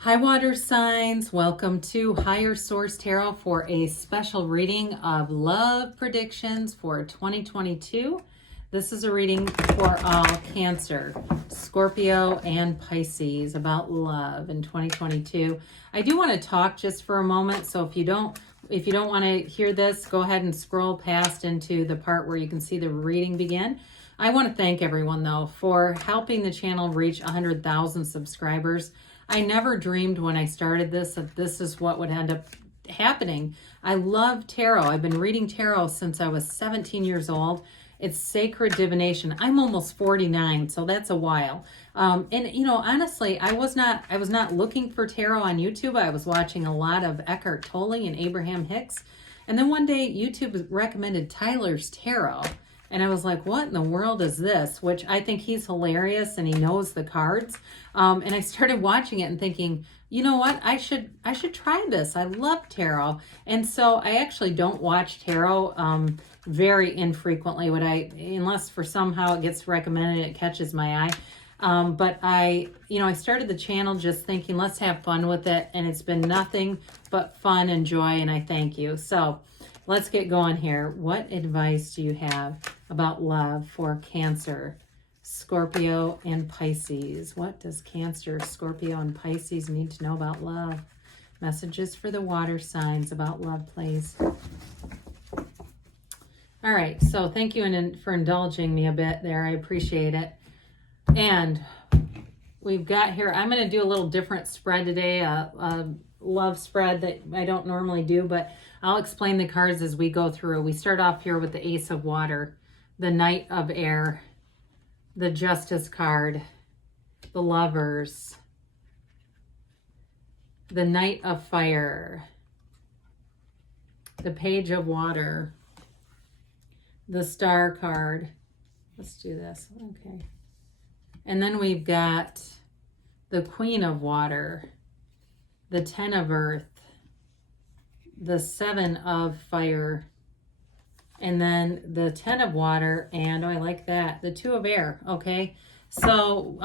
Hi, water signs. Welcome to Higher Source Tarot for a special reading of love predictions for 2022. This is a reading for all Cancer, Scorpio, and Pisces about love in 2022. I do want to talk just for a moment, so if you don't want to hear this, go ahead and scroll past into the part where you can see the reading begin. I want to thank everyone, though, for helping the channel reach 100,000 subscribers. I never dreamed when I started this that this is what would end up happening. I love tarot. I've been reading tarot since I was 17 years old. It's sacred divination. I'm almost 49, so that's a while. And honestly, I was not looking for tarot on YouTube. I was watching a lot of Eckhart Tolle and Abraham Hicks. And then one day YouTube recommended Tyler's Tarot. And I was like, what in the world is this? Which I think he's hilarious and he knows the cards. And I started watching it and thinking, you know what? I should try this. I love tarot. And so I actually don't watch tarot very infrequently. Unless for somehow it gets recommended, it catches my eye. But I started the channel just thinking, let's have fun with it. And it's been nothing but fun and joy. And I thank you. So let's get going here. What advice do you have about love for Cancer, Scorpio, and Pisces? What does Cancer, Scorpio, and Pisces need to know about love? Messages for the water signs about love, please. All right, so thank you for indulging me a bit there. I appreciate it. And we've got here, I'm going to do a little different spread today, a love spread that I don't normally do, but I'll explain the cards as we go through. We start off here with the Ace of Water, the Knight of Air, the Justice card, the Lovers, the Knight of Fire, the Page of Water, the Star card. Let's do this. Okay. And then we've got the Queen of Water, the Ten of Earth, the Seven of Fire, and then the Ten of Water, and I like that, the Two of Air. Okay, so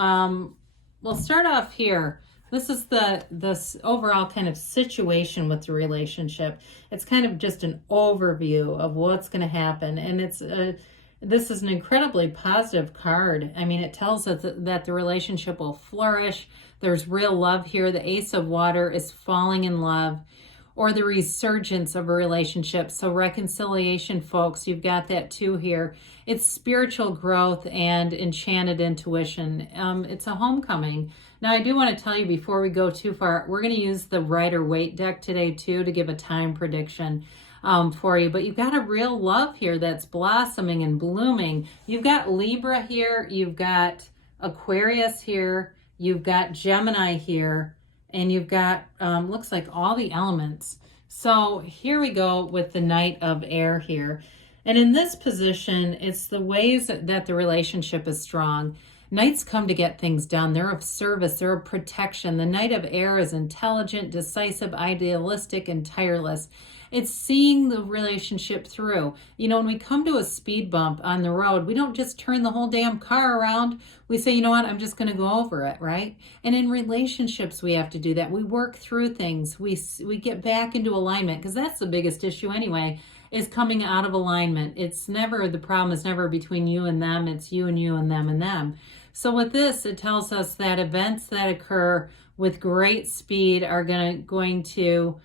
we'll start off here. This is this overall kind of situation with the relationship. It's kind of just an overview of what's going to happen, and this is an incredibly positive card. I mean, it tells us that the relationship will flourish. There's real love here. The Ace of Water is falling in love, or the resurgence of a relationship. So reconciliation, folks, you've got that too here. It's spiritual growth and enchanted intuition. It's a homecoming. Now, I do want to tell you before we go too far, we're going to use the Rider-Waite deck today too to give a time prediction for you. But you've got a real love here that's blossoming and blooming. You've got Libra here. You've got Aquarius here. You've got Gemini here. And you've got, looks like all the elements. So here we go with the Knight of Air here. And in this position, it's the ways that the relationship is strong. Knights come to get things done. They're of service. They're of protection. The Knight of Air is intelligent, decisive, idealistic, and tireless. It's seeing the relationship through. You know, when we come to a speed bump on the road, we don't just turn the whole damn car around. We say, you know what, I'm just going to go over it, right? And in relationships, we have to do that. We work through things. We get back into alignment, because that's the biggest issue anyway, is coming out of alignment. The problem is never between you and them. It's you and them and them. So with this, it tells us that events that occur with great speed are going to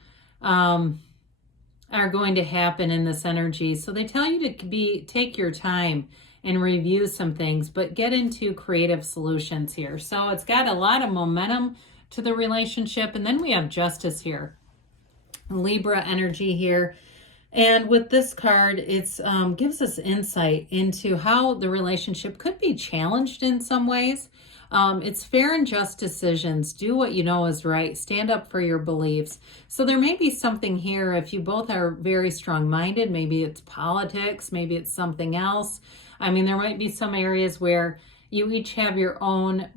happen in this energy. So they tell you to take your time and review some things, but get into creative solutions here. So it's got a lot of momentum to the relationship. And then we have Justice here, Libra energy here. And with this card, it's gives us insight into how the relationship could be challenged in some ways. It's fair and just decisions. Do what you know is right. Stand up for your beliefs. So there may be something here if you both are very strong-minded. Maybe it's politics. Maybe it's something else. I mean, there might be some areas where you each have your own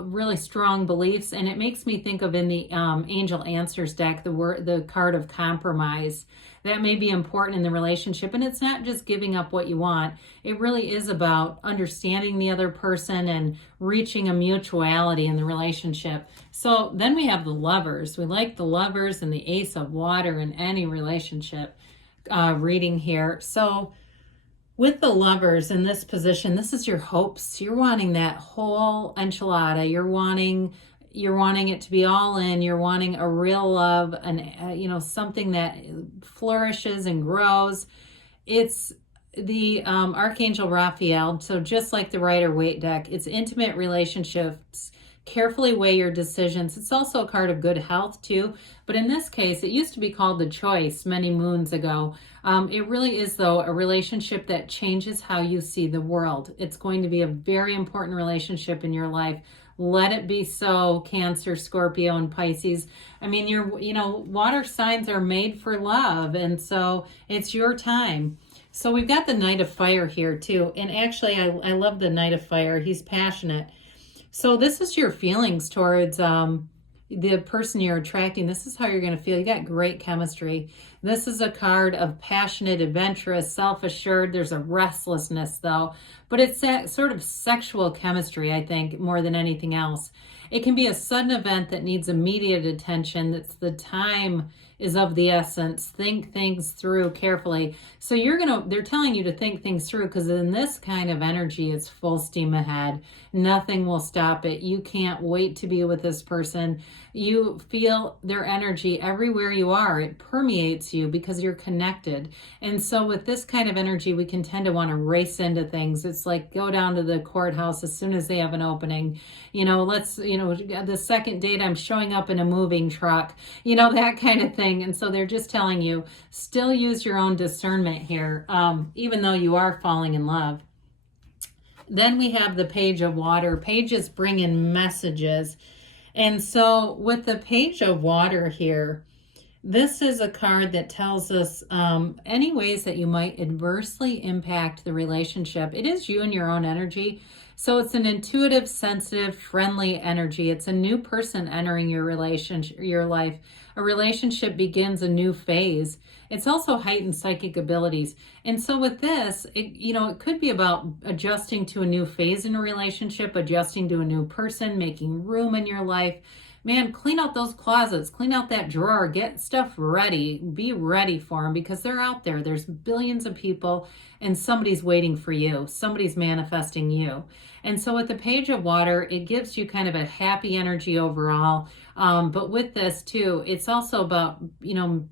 really strong beliefs, and it makes me think of in the Angel Answers deck, the card of compromise. That may be important in the relationship, and it's not just giving up what you want. It really is about understanding the other person and reaching a mutuality in the relationship. So then we have the Lovers. We like the Lovers and the Ace of Water in any relationship reading here. So with the Lovers in this position, this is your hopes. You're wanting that whole enchilada. You're wanting it to be all in. You're wanting a real love and something that flourishes and grows. It's the Archangel Raphael. So just like the Rider-Waite deck, it's intimate relationships. Carefully weigh your decisions. It's also a card of good health too, but in this case, it used to be called the Choice many moons ago. It really is, though, a relationship that changes how you see the world. It's going to be a very important relationship in your life. Let it be so, Cancer, Scorpio, and Pisces. I mean, water signs are made for love, and so it's your time. So we've got the Knight of Fire here too, and actually, I love the Knight of Fire. He's passionate. So this is your feelings towards the person you're attracting. This is how you're going to feel. You got great chemistry. This is a card of passionate, adventurous, self-assured. There's a restlessness though, but it's that sort of sexual chemistry, I think, more than anything else. It can be a sudden event that needs immediate attention. That's the time is of the essence. Think things through carefully. So they're telling you to think things through, because in this kind of energy, it's full steam ahead. Nothing will stop it. You can't wait to be with this person. You feel their energy everywhere you are. It permeates you because you're connected. And so with this kind of energy, we can tend to want to race into things. It's like go down to the courthouse as soon as they have an opening. The second date, I'm showing up in a moving truck, that kind of thing. And so they're just telling you, still use your own discernment here, even though you are falling in love. Then we have the Page of Water. Pages bring in messages. And so with the Page of Water here, this is a card that tells us any ways that you might adversely impact the relationship. It is you and your own energy. So it's an intuitive, sensitive, friendly energy. It's a new person entering your life. A relationship begins a new phase. It's also heightened psychic abilities. And so with this, it could be about adjusting to a new phase in a relationship, adjusting to a new person, making room in your life. Man, clean out those closets, clean out that drawer, get stuff ready, be ready for them, because they're out there. There's billions of people and somebody's waiting for you. Somebody's manifesting you. And so with the Page of Water, it gives you kind of a happy energy overall. But with this too, it's also about,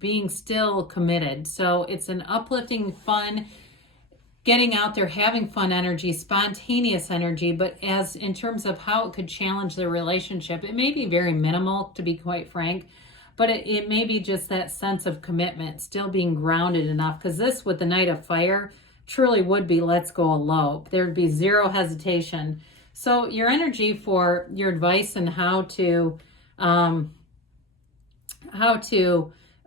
being still committed. So it's an uplifting, fun, getting out there, having fun energy, spontaneous energy, but as in terms of how it could challenge the relationship, it may be very minimal, to be quite frank, but it may be just that sense of commitment, still being grounded enough, because this with the Knight of Fire truly would be let's go elope. There'd be zero hesitation. So your energy for your advice and how to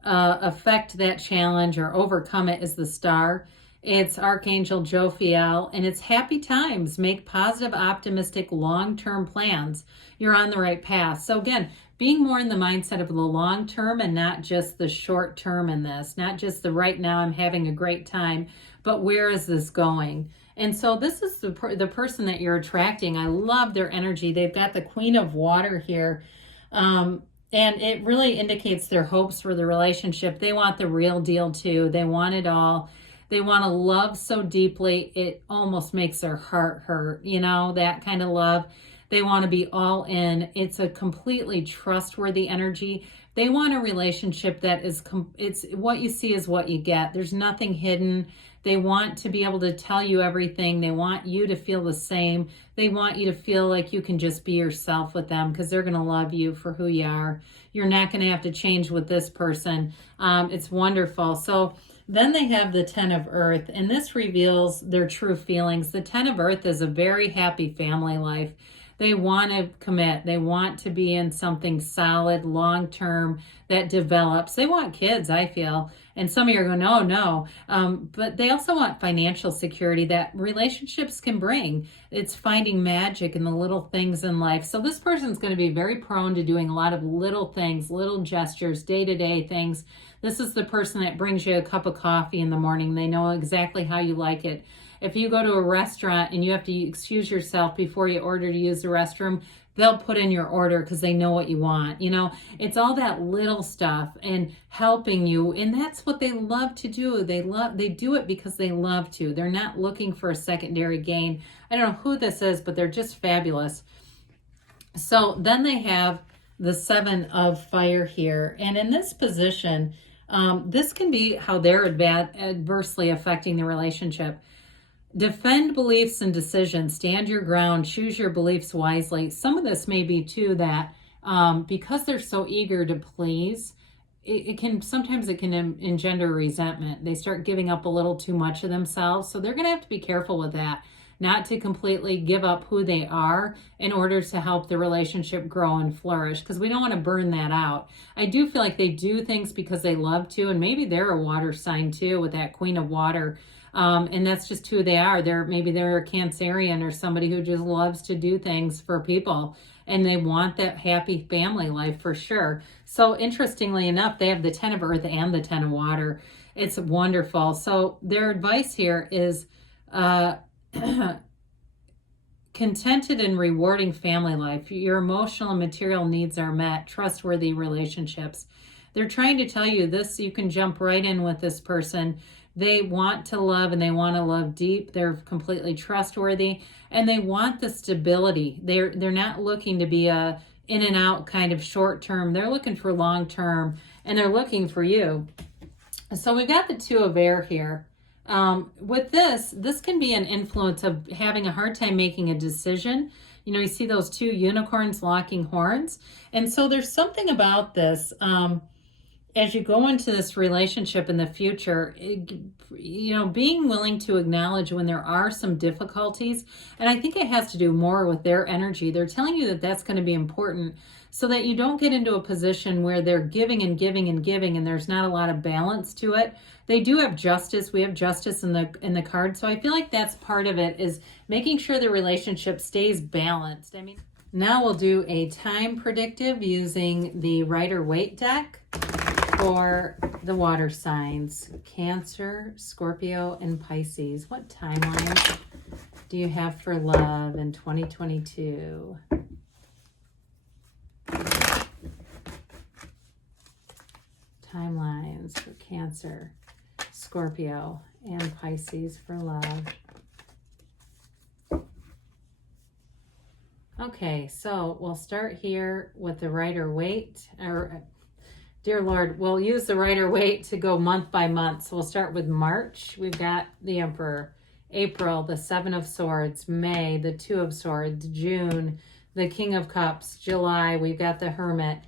affect that challenge or overcome it is the Star. It's Archangel Jophiel, and it's happy times. Make positive, optimistic, long-term plans. You're on the right path. So again, being more in the mindset of the long term and not just the short term in this, not just the right now, I'm having a great time, but where is this going? And so this is the person that you're attracting. I love their energy. They've got the Queen of Water here. And it really indicates their hopes for the relationship. They want the real deal too. They want it all. They want to love so deeply, it almost makes their heart hurt, that kind of love. They want to be all in. It's a completely trustworthy energy. They want a relationship that it's what you see is what you get. There's nothing hidden. They want to be able to tell you everything. They want you to feel the same. They want you to feel like you can just be yourself with them, because they're going to love you for who you are. You're not going to have to change with this person. It's wonderful. So then they have the Ten of Earth, and this reveals their true feelings. The Ten of Earth is a very happy family life. They want to commit. They want to be in something solid, long-term, that develops. They want kids, I feel. And some of you are going, oh, no. But they also want financial security that relationships can bring. It's finding magic in the little things in life. So this person's going to be very prone to doing a lot of little things, little gestures, day-to-day things. This is the person that brings you a cup of coffee in the morning. They know exactly how you like it. If you go to a restaurant and you have to excuse yourself before you order to use the restroom, they'll put in your order because they know what you want. You know, it's all that little stuff and helping you. And that's what they love to do. They do it because they love to. They're not looking for a secondary gain. I don't know who this is, but they're just fabulous. So then they have the 7 of fire here. And in this position, this can be how they're adversely affecting the relationship. Defend beliefs and decisions. Stand your ground. Choose your beliefs wisely. Some of this may be too that because they're so eager to please, it can engender resentment. They start giving up a little too much of themselves. So they're going to have to be careful with that, not to completely give up who they are in order to help the relationship grow and flourish, because we don't want to burn that out. I do feel like they do things because they love to, and maybe they're a water sign too with that Queen of Water. And that's just who they are. Maybe they're a Cancerian or somebody who just loves to do things for people, and they want that happy family life for sure. So interestingly enough, they have the 10 of Earth and the 10 of Water. It's wonderful. So their advice here is contented and rewarding family life. Your emotional and material needs are met. Trustworthy relationships. They're trying to tell you this. You can jump right in with this person. They want to love, and they want to love deep. They're completely trustworthy, and they want the stability. They're not looking to be a in and out kind of short term. They're looking for long term, and they're looking for you. So we've got the 2 of air here. With this can be an influence of having a hard time making a decision. You know, you see those 2 unicorns locking horns. And so there's something about this. As you go into this relationship in the future, being willing to acknowledge when there are some difficulties. And I think it has to do more with their energy. They're telling you that that's going to be important so that you don't get into a position where they're giving and giving and giving and there's not a lot of balance to it. They do have justice. We have justice in the card. So I feel like that's part of it, is making sure the relationship stays balanced. Now we'll do a time predictive using the Rider-Waite deck for the water signs, Cancer, Scorpio, and Pisces. What timeline do you have for love in 2022? Timelines for Cancer, Scorpio, and Pisces for love. Okay, so we'll start here with the Rider-Waite. Dear Lord, we'll use the Rider-Waite to go month by month. So we'll start with March. We've got the Emperor. April, the 7 of Swords. May, the 2 of Swords. June, the King of Cups. July, we've got the Hermit.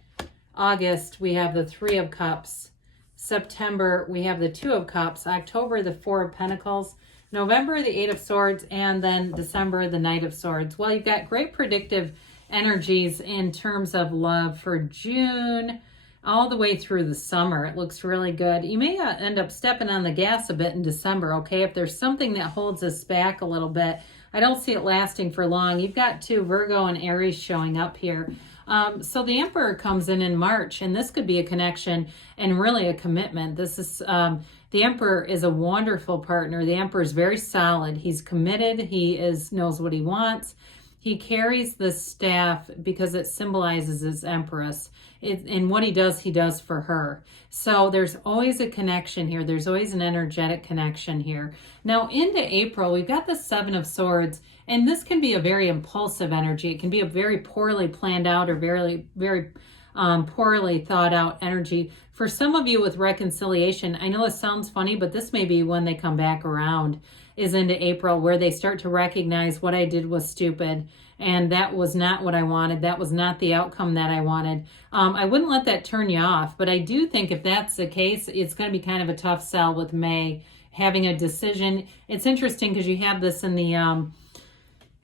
August, we have the 3 of Cups. September, we have the 2 of Cups. October, the 4 of Pentacles. November, the 8 of Swords. And then December, the Knight of Swords. Well, you've got great predictive energies in terms of love for June all the way through the summer. It looks really good. You may end up stepping on the gas a bit in December, okay? If there's something that holds us back a little bit, I don't see it lasting for long. You've got 2 Virgo and Aries showing up here. So the Emperor comes in March, and this could be a connection and really a commitment. This is the Emperor is a wonderful partner. The Emperor is very solid. He's committed. He knows what he wants. He carries the staff because it symbolizes his Empress. And what he does for her. So there's always a connection here. There's always an energetic connection here. Now into April, we've got the 7 of Swords, and this can be a very impulsive energy. It can be a very poorly planned out or very, very poorly thought out energy. For some of you with reconciliation, I know it sounds funny, but this may be when they come back around, is into April, where they start to recognize what I did was stupid and that was not what I wanted. That was not the outcome that I wanted. I wouldn't let that turn you off, but I do think if that's the case, it's going to be kind of a tough sell with May having a decision. It's interesting because you have this in the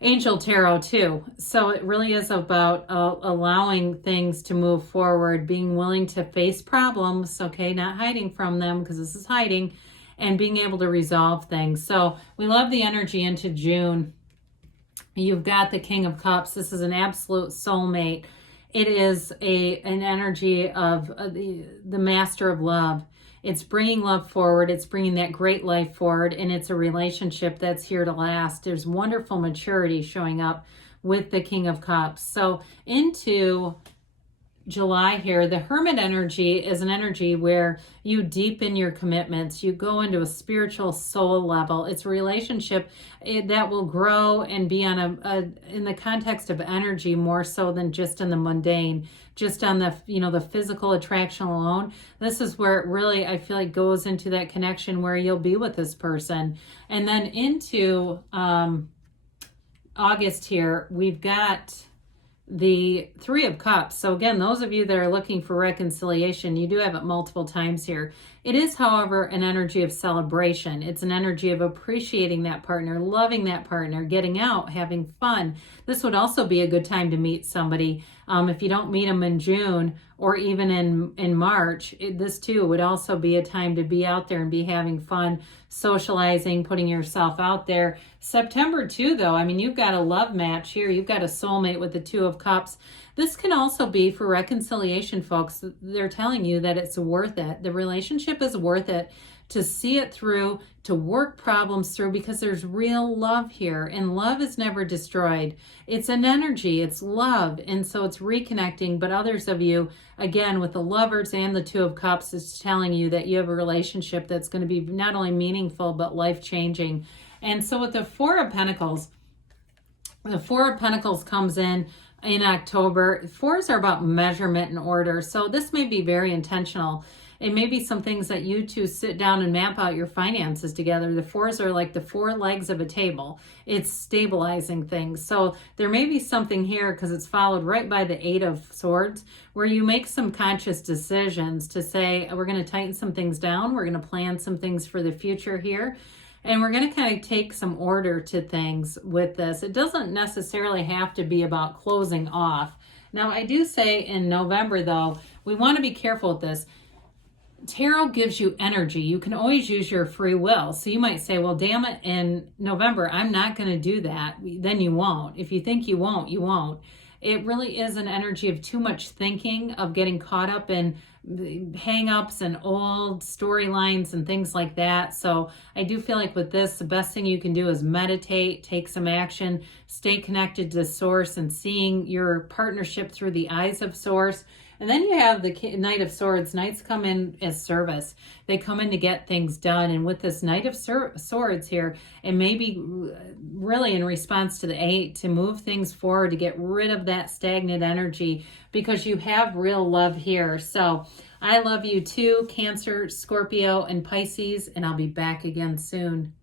Angel Tarot too. So it really is about allowing things to move forward, being willing to face problems, okay, not hiding from them because this is hiding, and being able to resolve things. So we love the energy into June. You've got the King of Cups. This is an absolute soulmate. It is an energy of the master of love. It's bringing love forward. It's bringing that great life forward. And it's a relationship that's here to last. There's wonderful maturity showing up with the King of Cups. So into July here, the Hermit energy is an energy where you deepen your commitments. You go into a spiritual soul level. It's a relationship that will grow and be on in the context of energy more so than just in the mundane, just on the, the physical attraction alone. This is where it really, I feel like, goes into that connection where you'll be with this person. And then into August here, we've got the Three of Cups. So again, those of you that are looking for reconciliation, you do have it multiple times here. It is, however, an energy of celebration. It's an energy of appreciating that partner, loving that partner, getting out, having fun. This would also be a good time to meet somebody. If you don't meet them in June or even in March, this too would also be a time to be out there and be having fun, socializing, putting yourself out there. September too, though, I mean, you've got a love match here. You've got a soulmate with the Two of Cups. This can also be for reconciliation, folks. They're telling you that it's worth it. The relationship is worth it, to see it through, to work problems through, because there's real love here, and love is never destroyed. It's an energy, it's love, and so it's reconnecting. But others of you, again, with the Lovers and the Two of Cups, is telling you that you have a relationship that's going to be not only meaningful, but life-changing. And so with the Four of Pentacles, the Four of Pentacles comes in October. Fours are about measurement and order. So this may be very intentional. It may be some things that you two sit down and map out your finances together. The fours are like the four legs of a table. It's stabilizing things. So there may be something here, because it's followed right by the Eight of Swords, where you make some conscious decisions to say, we're going to tighten some things down. We're going to plan some things for the future here. And we're going to kind of take some order to things with this. It doesn't necessarily have to be about closing off. Now, I do say in November, though, we want to be careful with this. Tarot gives you energy. You can always use your free will. So you might say, well, damn it, in November, I'm not going to do that. Then you won't. If you think you won't, you won't. It really is an energy of too much thinking, of getting caught up in hang-ups and old storylines and things like that. So I do feel like with this, the best thing you can do is meditate, take some action, stay connected to Source and seeing your partnership through the eyes of Source. And then you have the Knight of Swords. Knights come in as service. They come in to get things done. And with this Knight of Swords here, it may be really in response to the Eight, to move things forward, to get rid of that stagnant energy, because you have real love here. So I love you too, Cancer, Scorpio, and Pisces, and I'll be back again soon.